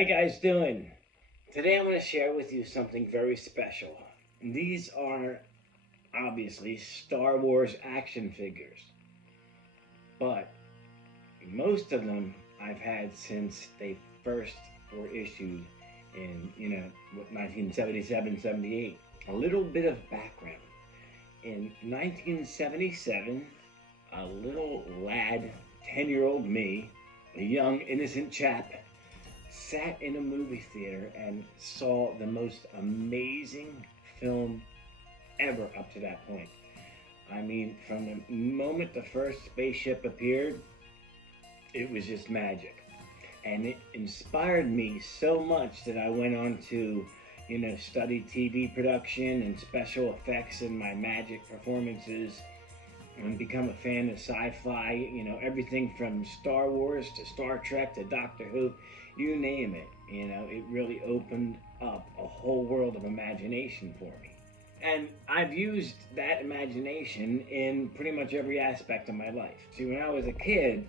you guys doing? Today I'm going to share with you something very special. These are obviously Star Wars action figures, but most of them I've had since they first were issued in 1977, 78. A little bit of background. In 1977, a little lad, 10-year-old me, a young innocent chap, sat in a movie theater and saw the most amazing film ever up to that point. I mean, from the moment the first spaceship appeared, it was just magic. And it inspired me so much that I went on to, study TV production and special effects in my magic performances and become a fan of sci-fi, everything from Star Wars to Star Trek to Doctor Who, you name it. It really opened up a whole world of imagination for me. And I've used that imagination in pretty much every aspect of my life. See, when I was a kid,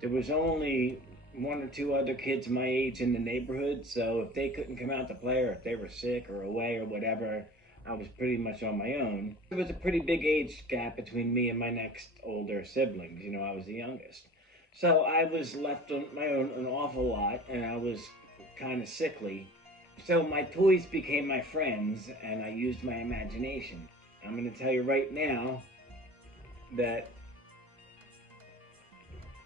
there was only one or two other kids my age in the neighborhood, so if they couldn't come out to play or if they were sick or away or whatever, I was pretty much on my own. There was a pretty big age gap between me and my next older siblings. I was the youngest. So I was left on my own an awful lot, and I was kind of sickly. So my toys became my friends, and I used my imagination. I'm going to tell you right now that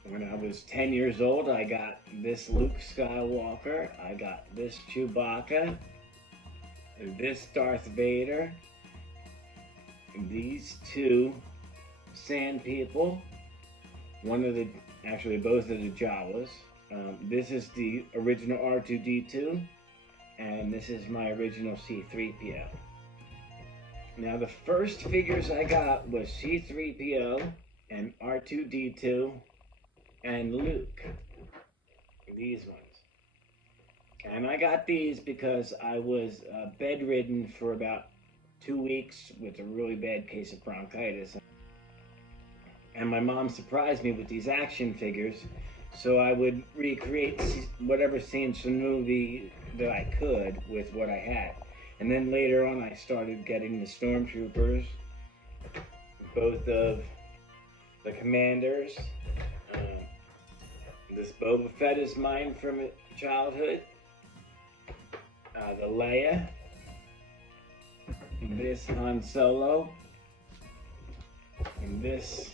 when I was 10 years old, I got this Luke Skywalker, I got this Chewbacca, this Darth Vader, these two sand people, both of the Jawas. This is the original R2-D2, and this is my original C-3PO. Now the first figures I got was C-3PO and R2-D2 and Luke, these ones. And I got these because I was bedridden for about 2 weeks with a really bad case of bronchitis. And my mom surprised me with these action figures, so I would recreate whatever scenes from the movie that I could with what I had. And then later on I started getting the Stormtroopers, both of the commanders. This Boba Fett is mine from childhood. The Leia. This Han Solo. And this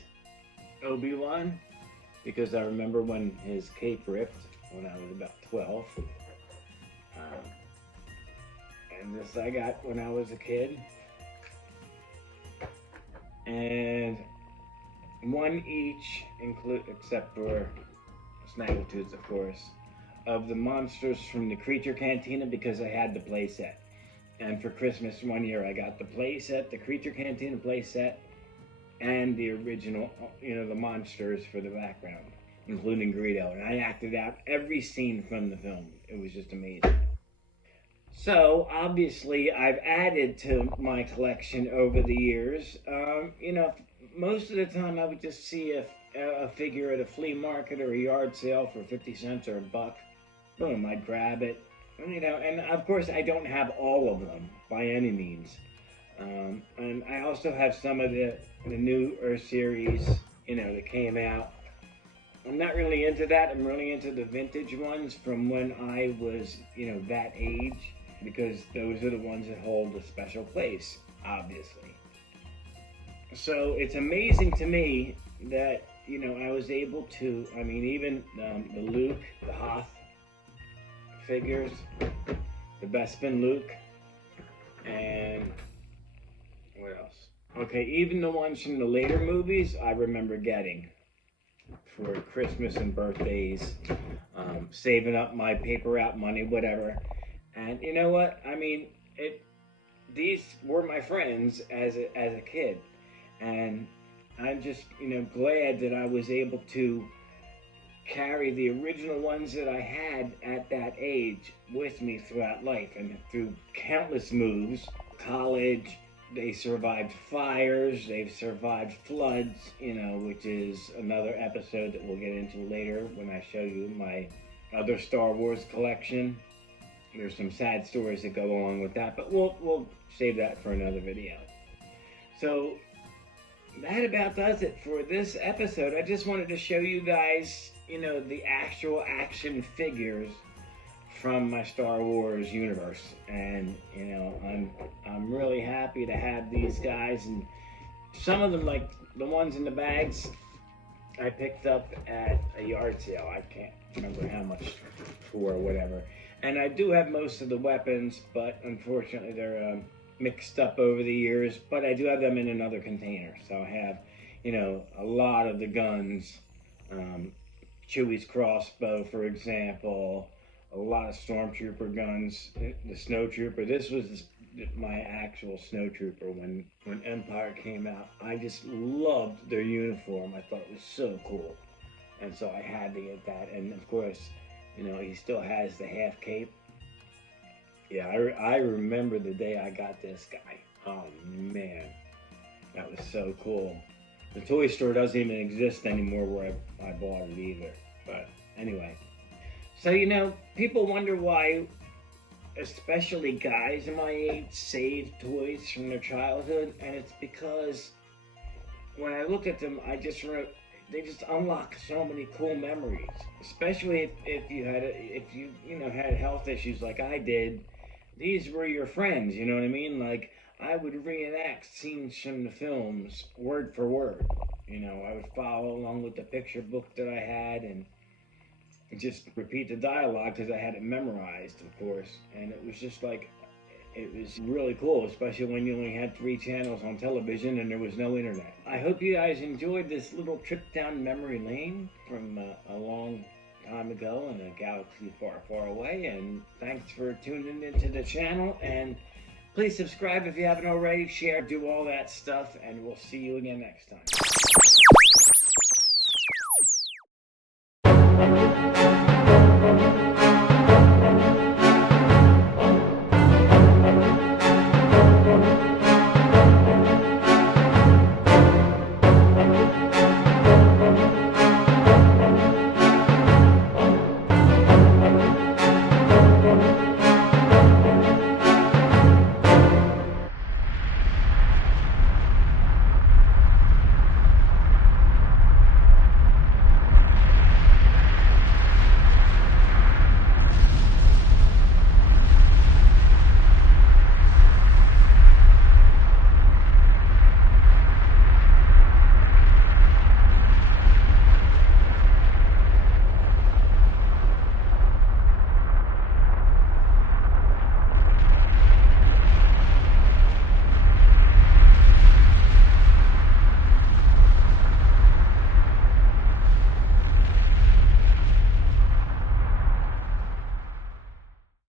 Obi-Wan, because I remember when his cape ripped when I was about 12. And this I got when I was a kid. And one each, except for Snaggletooths, of course, of the monsters from the Creature Cantina, because I had the play set. And for Christmas one year I got the play set, the Creature Cantina play set, and the original, the monsters for the background, including Greedo. And I acted out every scene from the film. It was just amazing. So, obviously, I've added to my collection over the years. Most of the time I would just see a figure at a flea market or a yard sale for 50 cents or $1. Boom, I'd grab it. And of course I don't have all of them by any means. And I also have some of the newer series, that came out. I'm not really into that. I'm really into the vintage ones from when I was, that age, because those are the ones that hold a special place, obviously. So it's amazing to me that, I was able to, even the Luke, the Hoth figures, the Bespin Luke, and what else? Okay, even the ones from the later movies, I remember getting for Christmas and birthdays, saving up my paper route money, whatever. And you know what? These were my friends as a kid, and I'm just, glad that I was able to carry the original ones that I had at that age with me throughout life and through countless moves. College, they survived fires, they've survived floods, which is another episode that we'll get into later when I show you my other Star Wars collection. There's some sad stories that go along with that, but we'll save that for another video. So that about does it for this episode. I just wanted to show you guys, the actual action figures from my Star Wars universe, and I'm really happy to have these guys, and some of them, like the ones in the bags, I picked up at a yard sale. I can't remember how much for or whatever. And I do have most of the weapons, but unfortunately they're mixed up over the years. But I do have them in another container. So I have, a lot of the guns. Chewie's crossbow, for example. A lot of Stormtrooper guns. The Snowtrooper. This was my actual Snowtrooper when Empire came out. I just loved their uniform. I thought it was so cool. And so I had to get that. And of course, he still has the half cape. Yeah, I remember the day I got this guy. Oh man, that was so cool. The toy store doesn't even exist anymore where I bought it either. But anyway, so people wonder why, especially guys my age, save toys from their childhood, and it's because when I look at them, they just unlock so many cool memories. Especially if you had health issues like I did. These were your friends, you know what I mean? Like, I would reenact scenes from the films word for word. I would follow along with the picture book that I had and just repeat the dialogue because I had it memorized, of course. And it was just like, it was really cool, especially when you only had 3 channels on television and there was no internet. I hope you guys enjoyed this little trip down memory lane from a long time ago in a galaxy far, far away. And thanks for tuning into the channel. And please subscribe if you haven't already. Share, do all that stuff. And we'll see you again next time.